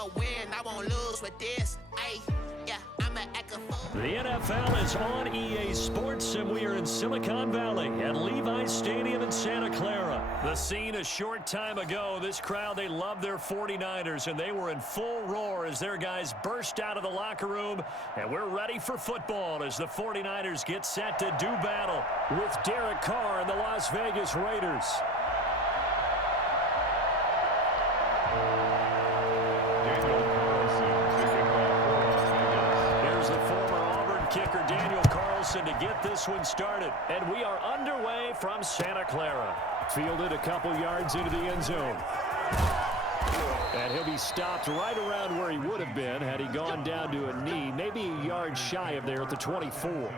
I'ma win, I won't lose with this. Ay, yeah, I'ma act a fool. The NFL is on EA Sports, and we are in Silicon Valley at Levi's Stadium in Santa Clara. The scene a short time ago. This crowd, they love their 49ers, and they were in full roar as their guys burst out of the locker room. And we're ready for football as the 49ers get set to do battle with Derek Carr and the Las Vegas Raiders. Kicker Daniel Carlson to get this one started. And we are underway from Santa Clara. Fielded a couple yards into the end zone. And he'll be stopped right around where he would have been had he gone down to a knee, maybe a yard shy of there at the 24.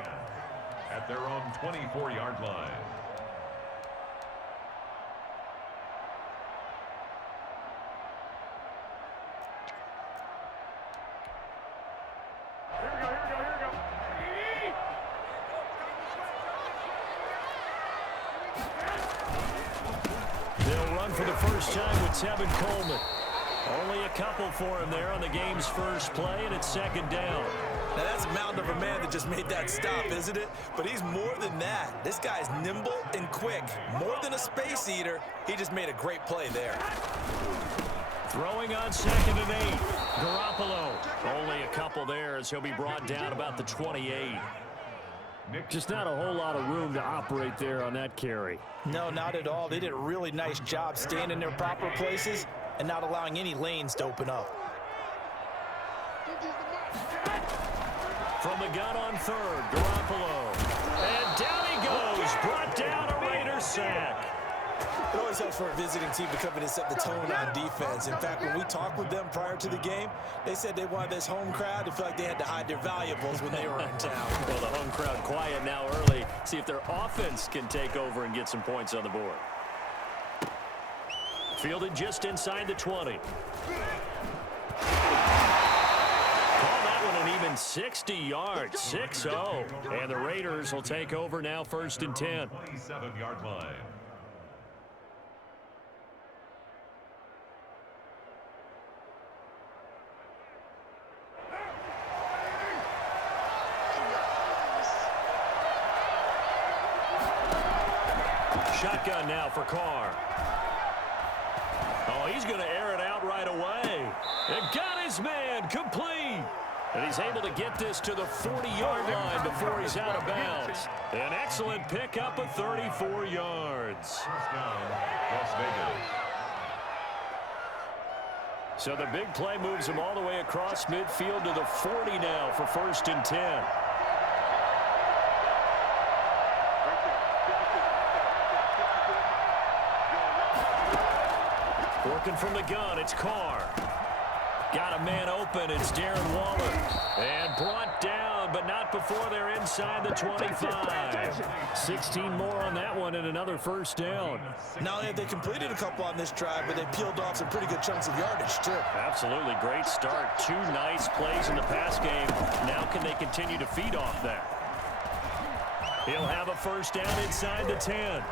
At their own 24-yard line. For the first time with Tevin Coleman. Only a couple for him there on the game's first play, and it's second down. Now that's a mountain of a man that just made that stop, isn't it? But he's more than that. This guy's nimble and quick. More than a space eater, he just made a great play there. Throwing on 2nd and 8. Garoppolo. Only a couple there as he'll be brought down about the 28. Just not a whole lot of room to operate there on that carry. No, not at all. They did a really nice job staying in their proper places and not allowing any lanes to open up. From the gun on 3rd, Garoppolo. And down he goes. Brought down a Raiders sack. It always helps for a visiting team to come in and set the tone on defense. In fact, when we talked with them prior to the game, they said they wanted this home crowd to feel like they had to hide their valuables when they were in town. Well, the home crowd quiet now early. See if their offense can take over and get some points on the board. Fielded just inside the 20. Call that one an even 60 yards, 6-0. And the Raiders will take over now 1st and 10. 27-yard line. Shotgun now for Carr. Oh, he's going to air it out right away. And got his man complete. And he's able to get this to the 40-yard line before he's out of bounds. An excellent pickup of 34 yards. Las Vegas. So the big play moves him all the way across midfield to the 40 now for 1st and 10. Working from the gun, it's Carr. Got a man open, it's Darren Waller. And brought down, but not before they're inside the 25. 16 more on that one and another 1st down. Not only have they completed a couple on this drive, but they peeled off some pretty good chunks of yardage, too. Absolutely great start. 2 nice plays in the pass game. Now can they continue to feed off that? He'll have a 1st down inside the 10.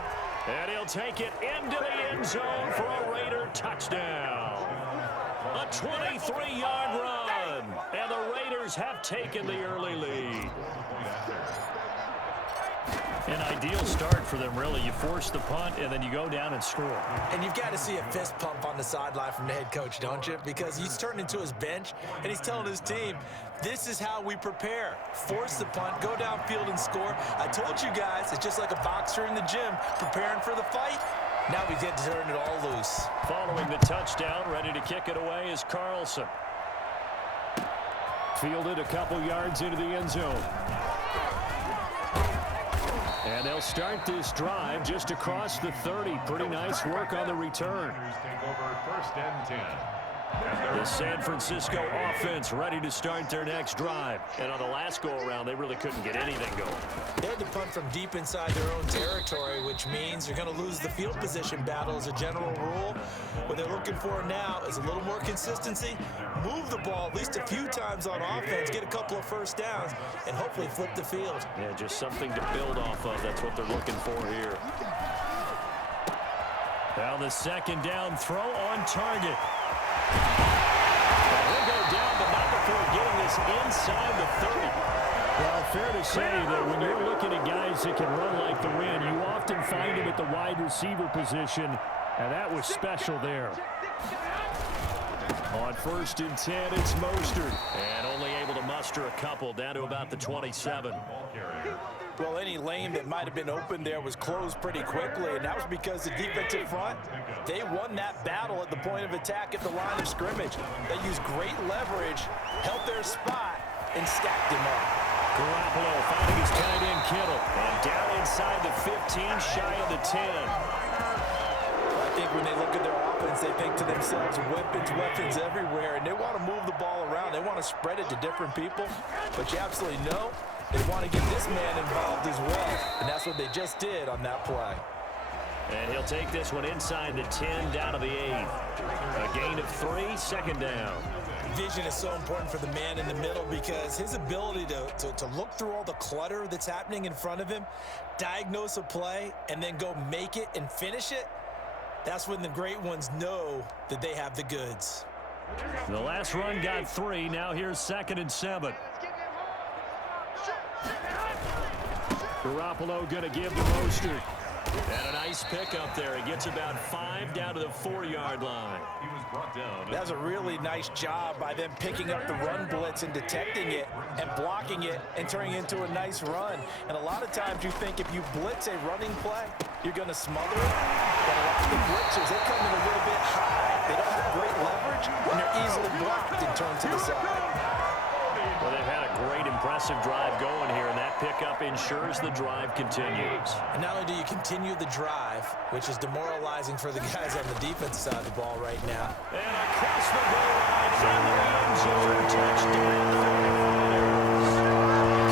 And he'll take it into the end zone for a Raider touchdown. A 23-yard run. And the Raiders have taken the early lead. An ideal start for them, really. You force the punt, and then you go down and score. And you've got to see a fist pump on the sideline from the head coach, don't you? Because he's turning to his bench, and he's telling his team, this is how we prepare. Force the punt, go downfield and score. I told you guys, it's just like a boxer in the gym preparing for the fight. Now we get to turn it all loose. Following the touchdown, ready to kick it away is Carlson. Fielded a couple yards into the end zone. And they'll start this drive just across the 30. Pretty nice work on the return. Take over 1st and 10. The San Francisco offense ready to start their next drive. And on the last go-around, they really couldn't get anything going. They had to punt from deep inside their own territory, which means you're going to lose the field position battle as a general rule. What they're looking for now is a little more consistency, move the ball at least a few times on offense, get a couple of 1st downs, and hopefully flip the field. Yeah, just something to build off of. That's what they're looking for here. Now the 2nd down throw on target. And go down, but not before getting this inside the 30. Well, fair to say that when you're looking at guys that can run like the wind, you often find them at the wide receiver position, and that was special there. On 1st and 10, it's Mostert, and only able to muster a couple down to about the 27. Well, any lane that might have been open there was closed pretty quickly, and that was because the defensive front, they won that battle at the point of attack at the line of scrimmage. They used great leverage, held their spot, and stacked him up. Garoppolo finding his tight end Kittle, and down inside the 15, shy of the 10. I think when they look at their offense, they think to themselves, weapons everywhere, and they want to move the ball around. They want to spread it to different people, but you absolutely know they want to get this man involved as well, and that's what they just did on that play. And he'll take this one inside the 10, down to the 8. A gain of 3, 2nd down. Vision is so important for the man in the middle because his ability to look through all the clutter that's happening in front of him, diagnose a play, and then go make it and finish it, that's when the great ones know that they have the goods. The last run got 3. Now here's 2nd and 7. Garoppolo going to give to Mostert. And a nice pickup there. He gets about 5 down to the 4-yard line. He was brought down. That's a really nice job by them picking up the run blitz and detecting it and blocking it and turning it into a nice run. And a lot of times you think if you blitz a running play, you're going to smother it. But a lot of the blitzers, they come in a little bit high. They don't have great leverage, and they're easily blocked and turned to the side. Well, they've had a great, impressive drive going here, and that pickup ensures the drive continues. And not only do you continue the drive, which is demoralizing for the guys on the defensive side of the ball right now. And across the goal line, in the end zone, touchdown.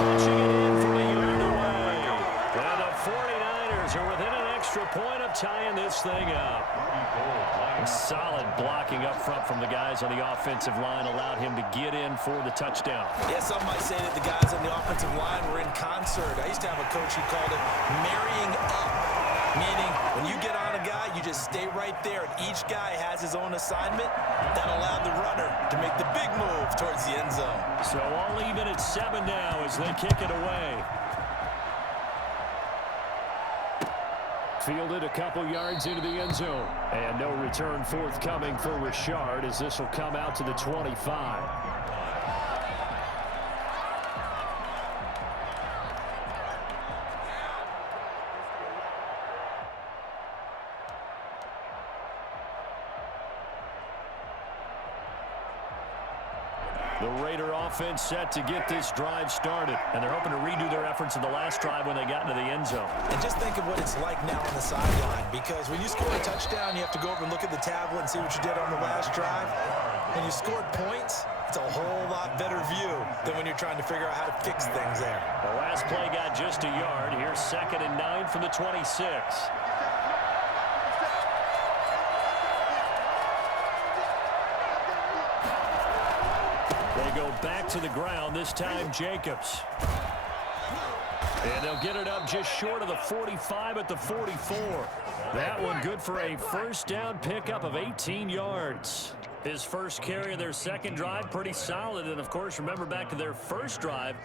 Punching it in from a yard away. And the 49ers are within an extra point of tying this thing up. Solid blocking up front from the guys on the offensive line allowed him to get in for the touchdown. Yeah, some might say that the guys on the offensive line were in concert. I used to have a coach who called it marrying up, meaning when you get on a guy, you just stay right there, and each guy has his own assignment. That allowed the runner to make the big move towards the end zone. So all even at 7 now as they kick it away. Fielded a couple yards into the end zone. And no return forthcoming for Richard as this will come out to the 25. The Raider offense set to get this drive started, and they're hoping to redo their efforts in the last drive when they got into the end zone. And just think of what it's like now on the sideline, because when you score a touchdown, you have to go over and look at the tablet and see what you did on the last drive. When you scored points, it's a whole lot better view than when you're trying to figure out how to fix things there. The last play got just a yard. Here's 2nd and 9 from the 26. They go back to the ground, this time Jacobs. And they'll get it up just short of the 45 at the 44. That one good for a first down pickup of 18 yards. His first carry of their second drive, pretty solid. And, of course, remember back to their first drive,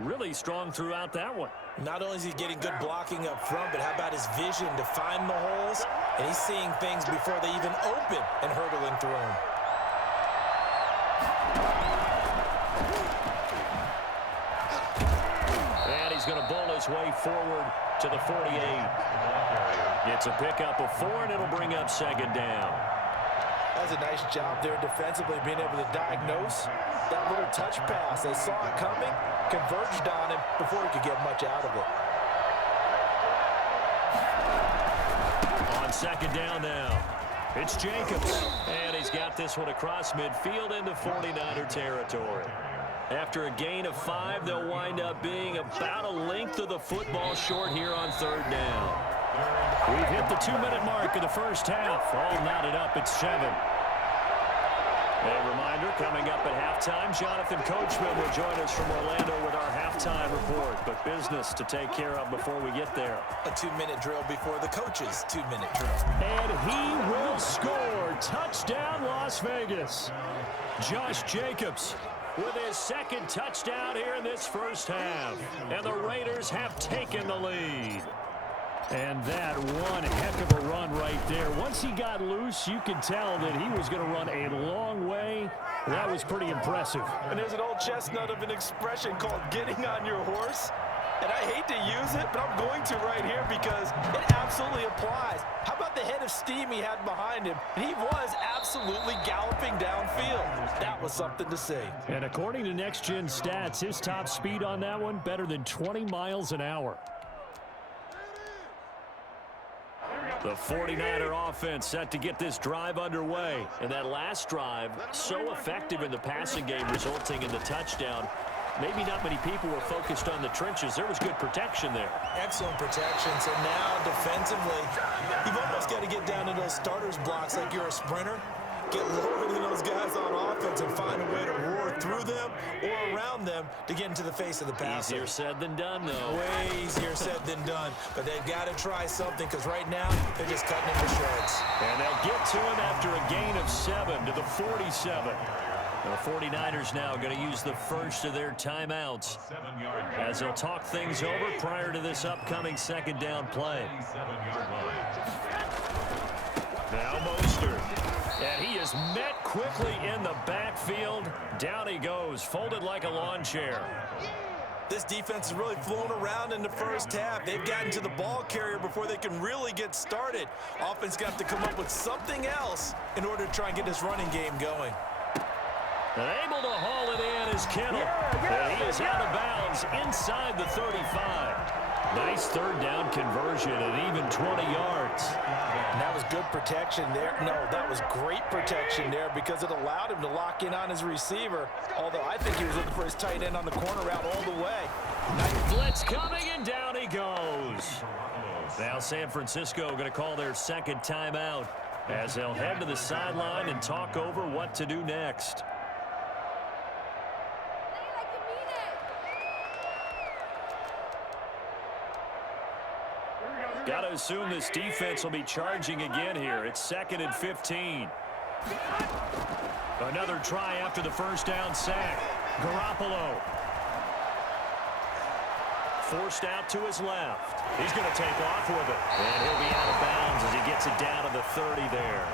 really strong throughout that one. Not only is he getting good blocking up front, but how about his vision to find the holes? And he's seeing things before they even open and hurdling through them. And he's going to bull his way forward to the 48. It's a pickup of 4, and it'll bring up 2nd down. That's a nice job there defensively, being able to diagnose that little touch pass. They saw it coming, converged on him before he could get much out of it. On 2nd down now, it's Jacobs. And he's got this one across midfield into 49er territory. After a gain of 5, they'll wind up being about a length of the football short here on 3rd down. We've hit the 2-minute mark of the first half. All knotted up at 7. A reminder, coming up at halftime, Jonathan Coachman will join us from Orlando with our halftime report. But business to take care of before we get there. A 2-minute drill before the coach's 2-minute drill. And he will score. Touchdown, Las Vegas. Josh Jacobs with his second touchdown here in this first half. And the Raiders have taken the lead. And that one heck of a run right there. Once he got loose, you could tell that he was going to run a long way. That was pretty impressive. And there's an old chestnut of an expression called getting on your horse. And I hate to use it, but I'm going to right here because it absolutely applies. How about the head of steam he had behind him? And he was absolutely galloping downfield. That was something to see. And according to Next Gen Stats, his top speed on that one, better than 20 miles an hour. The 49er offense set to get this drive underway. And that last drive, so effective in the passing game, resulting in the touchdown. Maybe not many people were focused on the trenches. There was good protection there. Excellent protection. So now, defensively, you've almost got to get down to those starters blocks like you're a sprinter. Get lower than those guys on offense and find a way to roar through them or around them to get into the face of the passer. Easier said than done, though. Way easier said than done. But they've got to try something because right now they're just cutting him to shreds. And they'll get to him after a gain of 7 to the 47. The 49ers now going to use the first of their timeouts as they'll talk things over prior to this upcoming second down play. Now Mostert. And he is met quickly in the backfield. Down he goes, folded like a lawn chair. This defense has really flown around in the first half. They've gotten to the ball carrier before they can really get started. Offense got to come up with something else in order to try and get this running game going. And able to haul it in is Kittle. And he is out of bounds inside the 35. Nice third down conversion at even 20 yards. And that was good protection there. No, that was great protection there because it allowed him to lock in on his receiver. Although I think he was looking for his tight end on the corner route all the way. Nice blitz coming, and down he goes. Now San Francisco going to call their second timeout as they'll head to the sideline and talk over what to do next. Got to assume this defense will be charging again here. It's 2nd and 15. Another try after the first down sack. Garoppolo. Forced out to his left. He's going to take off with it. And he'll be out of bounds as he gets it down to the 30 there.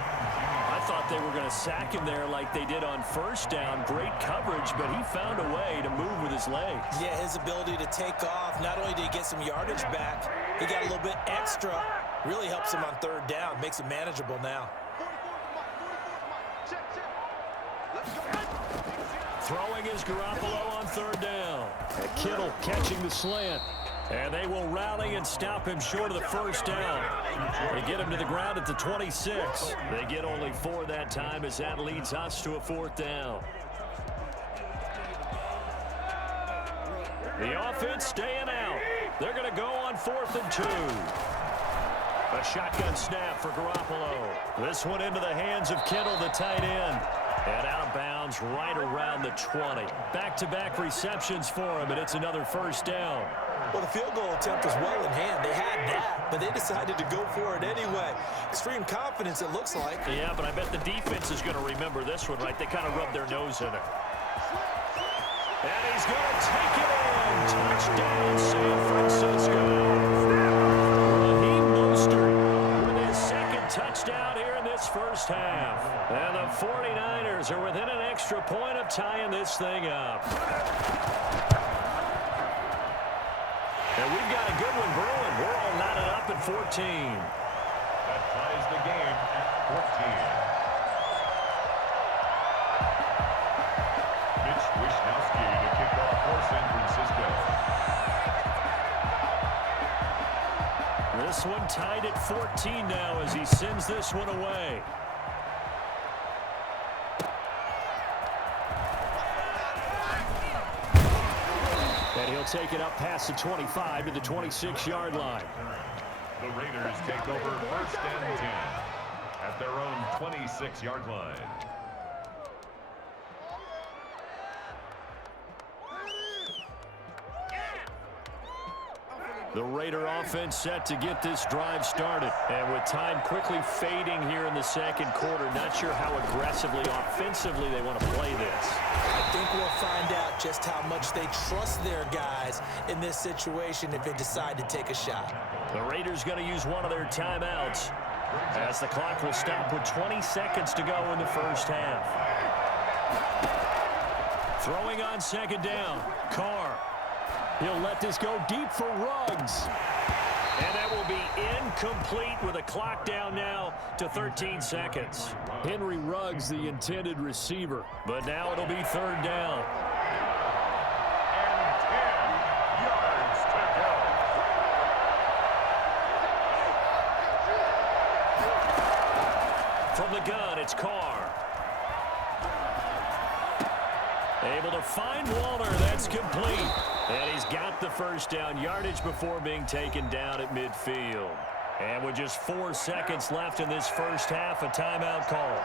I thought they were going to sack him there like they did on first down. Great coverage, but he found a way to move with his legs. Yeah, his ability to take off, not only did he get some yardage back, he got a little bit extra. Really helps him on third down, makes it manageable now. Throwing is Garoppolo on third down. And Kittle catching the slant. And they will rally and stop him short of the first down. They get him to the ground at the 26. They get only 4 that time as that leads us to a 4th down. The offense staying out. They're going to go on 4th and 2. A shotgun snap for Garoppolo. This one into the hands of Kittle, the tight end. And out of bounds right around the 20. Back-to-back receptions for him, and it's another first down. Well, the field goal attempt was well in hand. They had that, but they decided to go for it anyway. Extreme confidence, it looks like. Yeah, but I bet the defense is going to remember this one, right? They kind of rubbed their nose in it. And he's going to take it in. Touchdown, San Francisco. Raheem Mostert with his second touchdown here in this first half. And the 49ers are within an extra point of tying this thing up. And we've got a good one brewing. We're all knotted up at 14. That ties the game at 14. Mitch Wishnowsky to kick off for San Francisco. This one tied at 14 now as he sends this one away. And he'll take it up past the 25 to the 26-yard line. The Raiders take over 1st and 10 at their own 26-yard line. The Raider offense set to get this drive started. And with time quickly fading here in the second quarter, not sure how aggressively, offensively they want to play this. I think we'll find out just how much they trust their guys in this situation if they decide to take a shot. The Raiders going to use one of their timeouts as the clock will stop with 20 seconds to go in the first half. Throwing on second down, Carr. He'll let this go deep for Ruggs. And that will be incomplete with a clock down now to 13 seconds. Henry Ruggs, the intended receiver. But now it'll be third down. And 10 yards to go. From the gun, it's Carr. Able to find Waller. That's complete. And he's got the first down yardage before being taken down at midfield. And with just 4 seconds left in this first half, a timeout call.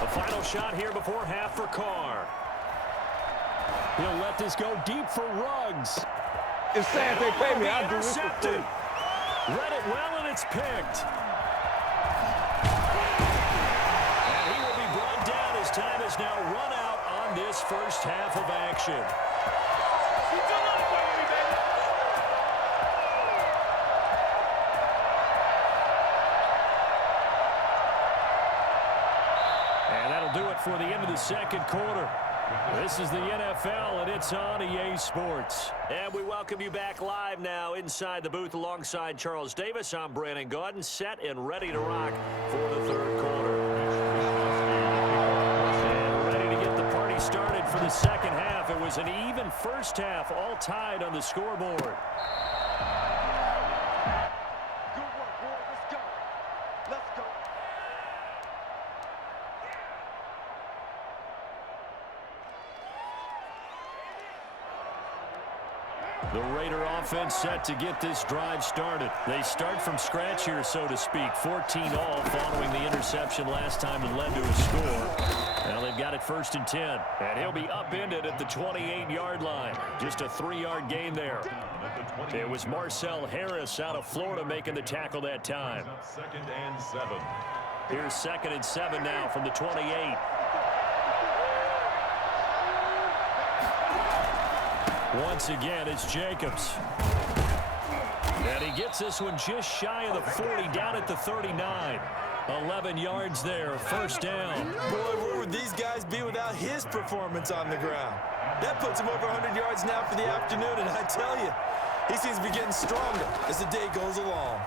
The final shot here before half for Carr. He'll let this go deep for Ruggs. It's sad they pay me. I do this for free. Read it well, and it's picked. Time is now run out on this first half of action. And that'll do it for the end of the second quarter. This is the NFL, and it's on EA Sports. And we welcome you back live now inside the booth alongside Charles Davis. I'm Brandon Gaudin, set and ready to rock for the third quarter. Started for the second half. It was an even first half, all tied on the scoreboard. Good work, boy. Let's go. Let's go. The Raider offense set to get this drive started. They start from scratch here, so to speak. 14 all following the interception last time that led to a score. Now they've got it 1st and 10. And he'll be upended at the 28-yard line. Just a 3-yard gain there. It was Marcel Harris out of Florida making the tackle that time. 2nd and 7. Here's 2nd and 7 now from the 28. Once again, it's Jacobs. And he gets this one just shy of the 40, down at the 39. 11 yards there, first down. Boy, where would these guys be without his performance on the ground? That puts him over 100 yards now for the afternoon, and I tell you, he seems to be getting stronger as the day goes along.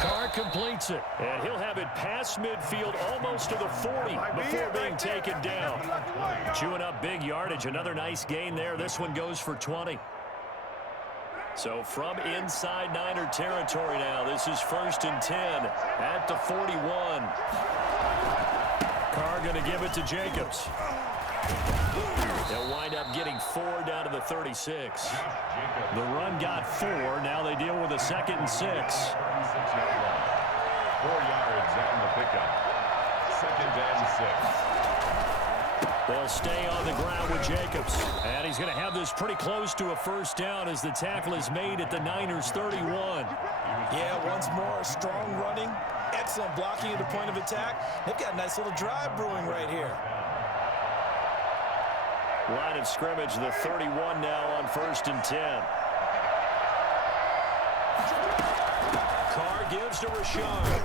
Carr completes it, and he'll have it past midfield almost to the 40 before being taken down. Chewing up big yardage, another nice gain there. This one goes for 20. So from inside Niner territory now, this is 1st and 10 at the 41. Carr going to give it to Jacobs. They'll wind up getting 4 down to the 36. The run got 4. Now they deal with a 2nd and 6. 4 yards on the pickup. 2nd and 6. They'll stay on the ground with Jacobs. And he's going to have this pretty close to a first down as the tackle is made at the Niners' 31. Yeah, once more, strong running, excellent blocking at the point of attack. They've got a nice little drive brewing right here. Line of scrimmage, the 31 now on 1st and 10. Carr gives to Rashard.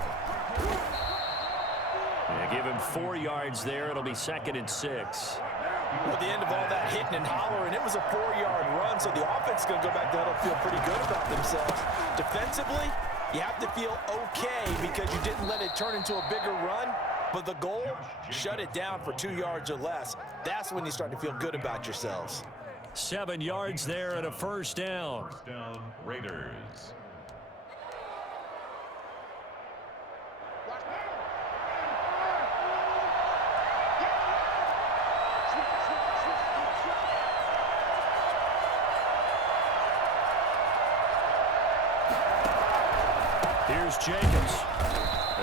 They give him 4 yards there. It'll be 2nd and 6. At the end of all that hitting and hollering, it was a 4-yard run, so the offense is going to go back there and feel pretty good about themselves. Defensively, you have to feel okay because you didn't let it turn into a bigger run, but the goal, shut it down for 2 yards or less. That's when you start to feel good about yourselves. 7 yards there and a first down. First down, Raiders. Here's Jacobs.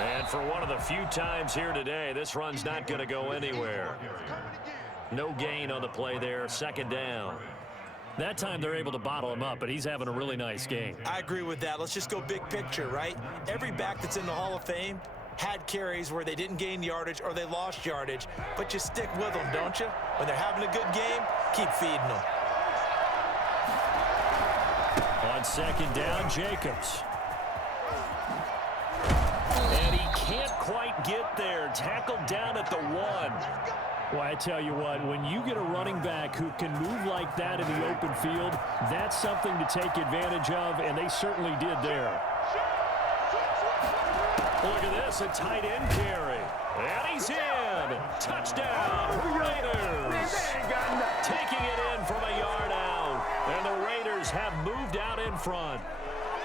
And for one of the few times here today, this run's not going to go anywhere. No gain on the play there, second down. That time they're able to bottle him up, but he's having a really nice game. I agree with that. Let's just go big picture, right? Every back that's in the Hall of Fame had carries where they didn't gain yardage or they lost yardage, but you stick with them, don't you? When they're having a good game, keep feeding them. On second down, Jacobs. And he can't quite get there. Tackled down at the 1. Well, I tell you what, when you get a running back who can move like that in the open field, that's something to take advantage of, and they certainly did there. Look at this, a tight end carry. And he's in. Touchdown, Raiders. Taking it in from a yard out. And the Raiders have moved out in front.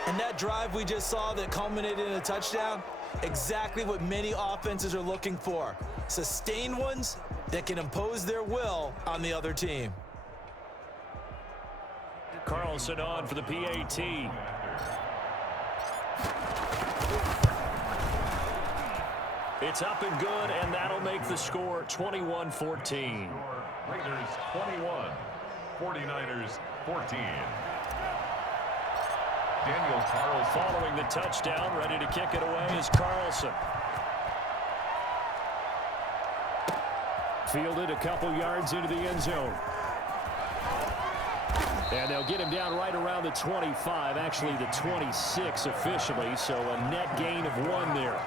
And that drive we just saw that culminated in a touchdown, exactly what many offenses are looking for. Sustained ones that can impose their will on the other team. Carlson on for the PAT. It's up and good, and that'll make the score 21-14. Raiders 21, 49ers 14. Daniel Carlson. Following the touchdown, ready to kick it away is Carlson. Fielded a couple yards into the end zone. And they'll get him down right around the 25, actually the 26 officially, so a net gain of 1 there.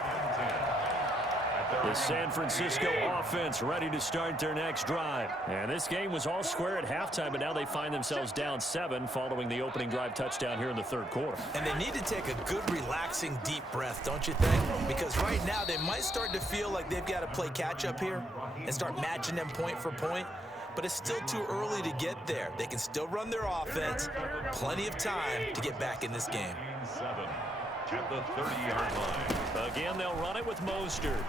The San Francisco offense ready to start their next drive. And this game was all square at halftime, but now they find themselves down 7 following the opening drive touchdown here in the third quarter. And they need to take a good, relaxing, deep breath, don't you think? Because right now they might start to feel like they've got to play catch-up here and start matching them point for point. But it's still too early to get there. They can still run their offense. Plenty of time to get back in this game. 7 at the 30-yard line. Again, they'll run it with Mostert.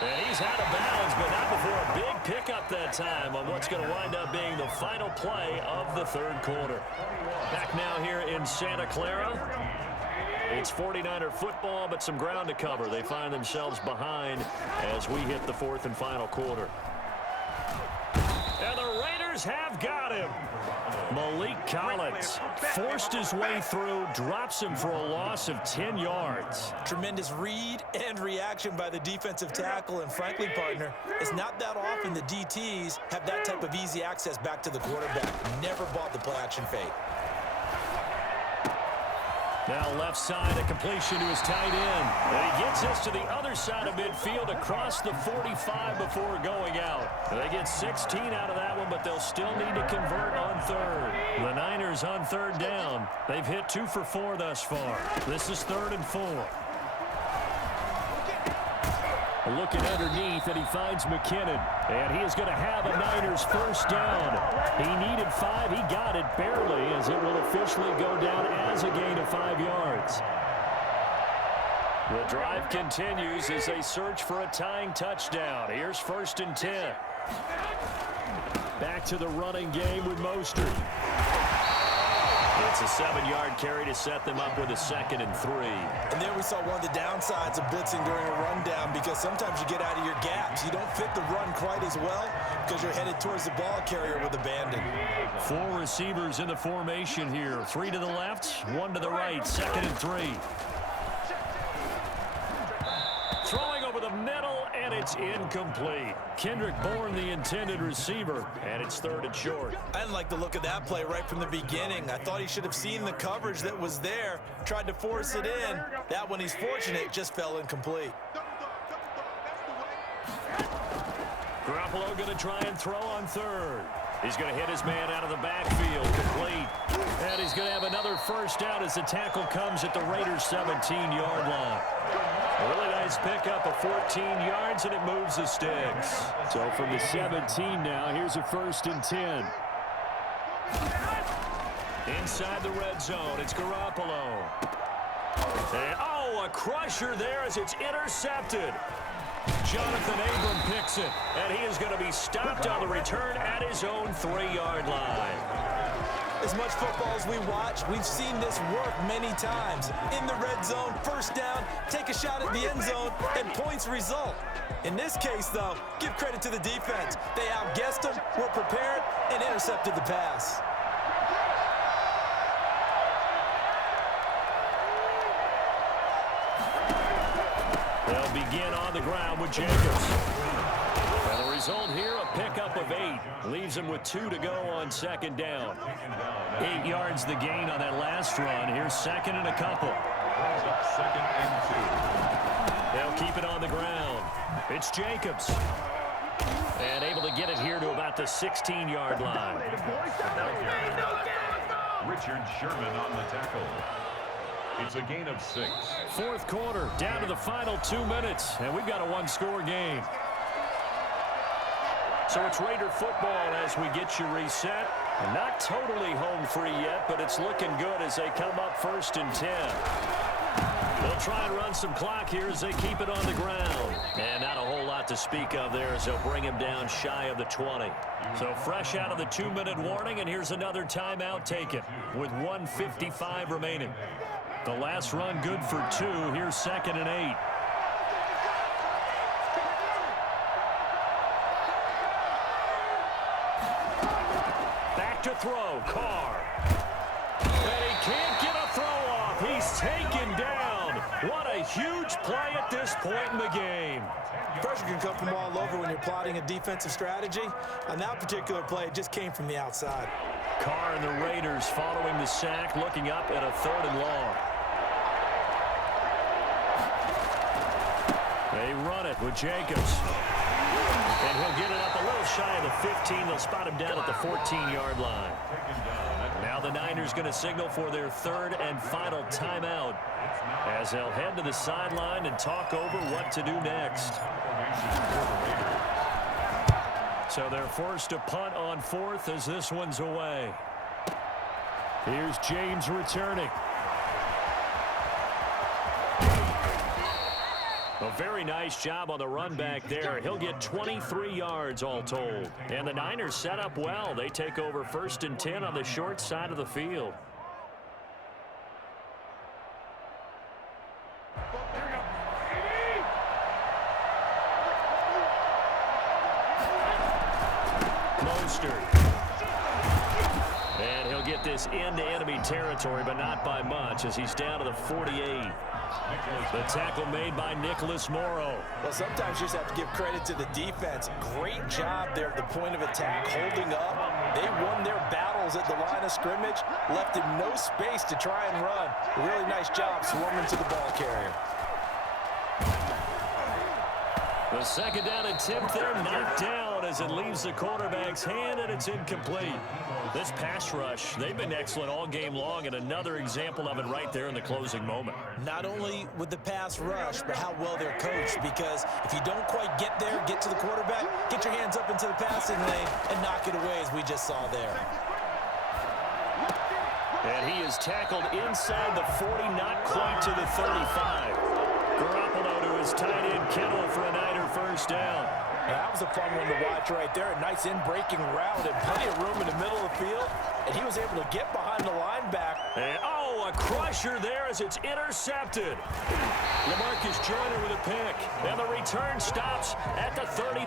And he's out of bounds, but not before a big pickup that time on what's going to wind up being the final play of the third quarter. Back now here in Santa Clara. It's 49er football, but some ground to cover. They find themselves behind as we hit the fourth and final quarter. And the Raiders have got him. Malik Collins forced his way through, drops him for a loss of 10 yards. Tremendous read and reaction by the defensive tackle, and frankly, partner, it's not that often the DTs have that type of easy access back to the quarterback. Never bought the play-action fake. Now left side, a completion to his tight end. And he gets us to the other side of midfield across the 45 before going out. And they get 16 out of that one, but they'll still need to convert on third. The Niners on third down. They've hit 2 for 4 thus far. This is 3rd and 4. Looking underneath, and he finds McKinnon. And he is going to have a Niners first down. He needed 5. He got it barely, as it will officially go down as a gain of 5 yards. The drive continues as they search for a tying touchdown. Here's 1st and 10. Back to the running game with Mostert. It's a 7-yard carry to set them up with a 2nd and 3. And there we saw one of the downsides of blitzing during a rundown, because sometimes you get out of your gaps. You don't fit the run quite as well because you're headed towards the ball carrier with abandon. 4 receivers in the formation here. 3 to the left, 1 to the right. 2nd and 3. Throwing over the middle, and it's incomplete. Kendrick Bourne, the intended receiver, and it's 3rd and short. I didn't like the look of that play right from the beginning. I thought he should have seen the coverage that was there, tried to force it in. That one, he's fortunate, just fell incomplete. Garoppolo going to try and throw on third. He's going to hit his man out of the backfield, complete. And he's going to have another first down as the tackle comes at the Raiders' 17-yard line. A really nice pickup of 14 yards, and it moves the sticks. So from the 17 now, here's a 1st and 10. Inside the red zone, it's Garoppolo. And, oh, a crusher there as it's intercepted. Jonathan Abram picks it, and he is going to be stopped on the return at his own 3-yard line. As much football as we watch, we've seen this work many times. In the red zone, first down, take a shot at the end zone, and points result. In this case, though, give credit to the defense. They outguessed them, were prepared, and intercepted the pass. They'll begin on the ground with Jacobs. And the result here, a pickup of 8. Leaves them with 2 to go on second down. 8 yards the gain on that last run. Here's second and a couple. Brings up second and 2. They'll keep it on the ground. It's Jacobs. And able to get it here to about the 16-yard line. Richard Sherman on the tackle. It's a gain of 6. Fourth quarter, down to the final 2 minutes, and we've got a one-score game. So it's Raider football as we get you reset. Not totally home free yet, but it's looking good as they come up first and 10. They'll try and run some clock here as they keep it on the ground. And not a whole lot to speak of there as they'll bring him down shy of the 20. So fresh out of the 2-minute warning, and here's another timeout taken with 1:55 remaining. The last run good for 2. Here's second and 8. Back to throw. Carr. And he can't get a throw off. He's taken down. What a huge play at this point in the game. Pressure can come from all over when you're plotting a defensive strategy. On that particular play, it just came from the outside. Carr and the Raiders following the sack, looking up at a 3rd and long. They run it with Jacobs. And he'll get it up a little shy of the 15. They'll spot him down at the 14-yard line. Now the Niners going to signal for their 3rd and final timeout as they'll head to the sideline and talk over what to do next. So they're forced to punt on 4th as this one's away. Here's James returning. A very nice job on the run back there. He'll get 23 yards all told. And the Niners set up well. They take over first and 10 on the short side of the field. And he'll get this into enemy territory, but not by much as he's down to the 48. The tackle made by Nicholas Morrow. Well, sometimes you just have to give credit to the defense. Great job there at the point of attack, holding up. They won their battles at the line of scrimmage, left him no space to try and run. A really nice job swarming to the ball carrier. The second down attempt there, knocked down as it leaves the quarterback's hand, and it's incomplete. This pass rush, they've been excellent all game long, and another example of it right there in the closing moment. Not only with the pass rush, but how well they're coached, because if you don't quite get there, get to the quarterback, get your hands up into the passing lane and knock it away as we just saw there. And he is tackled inside the 40, not quite to the 35. Garoppolo to his tight end, Kittle, for a Niner first down. That was a fun one to watch right there. A nice in-breaking route and plenty of room in the middle of the field. And he was able to get behind the linebacker. And, oh, a crusher there as it's intercepted. LaMarcus Joyner with a pick. And the return stops at the 30.